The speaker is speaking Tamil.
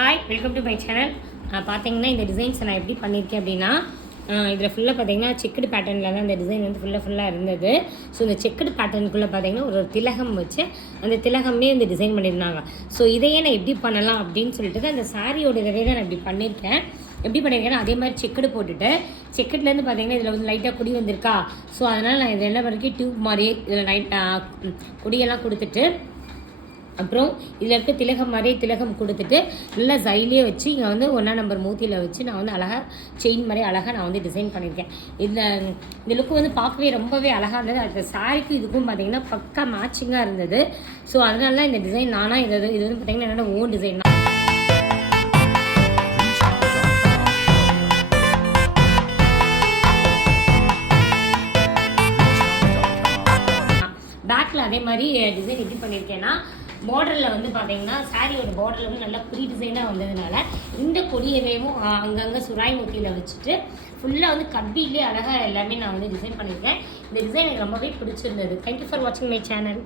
Hi, welcome to my channel. பார்த்தீங்கன்னா இந்த டிசைன்ஸ் நான் எப்படி பண்ணியிருக்கேன் அப்படின்னா, இதில் ஃபுல்லாக பார்த்தீங்கன்னா செக்குடு பேட்டர்னில் தான் இந்த டிசைன் வந்து ஃபுல்லாக இருந்தது. ஸோ இந்த செக்குடு பேட்டர்னுக்குள்ளே பார்த்தீங்கன்னா ஒரு திலகம் வச்சு அந்த திலகம்லேயே இந்த டிசைன் பண்ணியிருந்தாங்க. ஸோ இதையே நான் எப்படி பண்ணலாம் அப்படின்னு சொல்லிட்டு தான் அந்த சாரியோட இதவே தான் நான் இப்படி பண்ணியிருக்கேன். எப்படி பண்ணியிருக்கேன்னா அதே மாதிரி செக்குடு போட்டுட்டு செக்குட்லேருந்து பார்த்தீங்கன்னா இதில் வந்து லைட்டாக குடி வந்திருக்கா. ஸோ அதனால் நான் இதில் என்ன பண்ணிருக்கேன், டியூப் மாதிரியே இதில் லைட்டாக குடியெல்லாம் கொடுத்துட்டு அப்புறம் இதில் இருக்க திலகம் மாதிரியே திலகம் கொடுத்துட்டு நல்லா சைட்லேயே வச்சு இங்கே வந்து 1 நம்பர் மூத்தியில் வச்சு நான் வந்து அழகாக செயின் மாதிரி அழகாக நான் வந்து டிசைன் பண்ணியிருக்கேன். இந்த லுக்கு வந்து பார்க்கவே ரொம்பவே அழகாக இருந்தது. அந்த சாரிக்கும் இதுக்கும் பார்த்தீங்கன்னா பக்கா மேட்சிங்காக இருந்தது. ஸோ அதனால தான் இந்த டிசைன் நானாக இது வந்து பார்த்தீங்கன்னா என்னோட ஓன் டிசைன் தான். பேக்கில் அதே மாதிரி டிசைன் எப்படி பண்ணியிருக்கேன்னா, பார்டரில் வந்து பார்த்தீங்கன்னா சாரியோட பார்டரில் வந்து நல்லா ப்ரீ டிசைனாக வந்ததுனால இந்த கொடியவேவும் அங்கங்கே சுராய் மூத்தியில் வச்சுட்டு ஃபுல்லாக வந்து கப்பிலே அழகாக எல்லாமே நான் வந்து டிசைன் பண்ணியிருக்கேன். இந்த டிசைன் எனக்கு ரொம்பவே பிடிச்சிருந்தது. தேங்க்யூ ஃபார் வாட்சிங் மை சேனல்.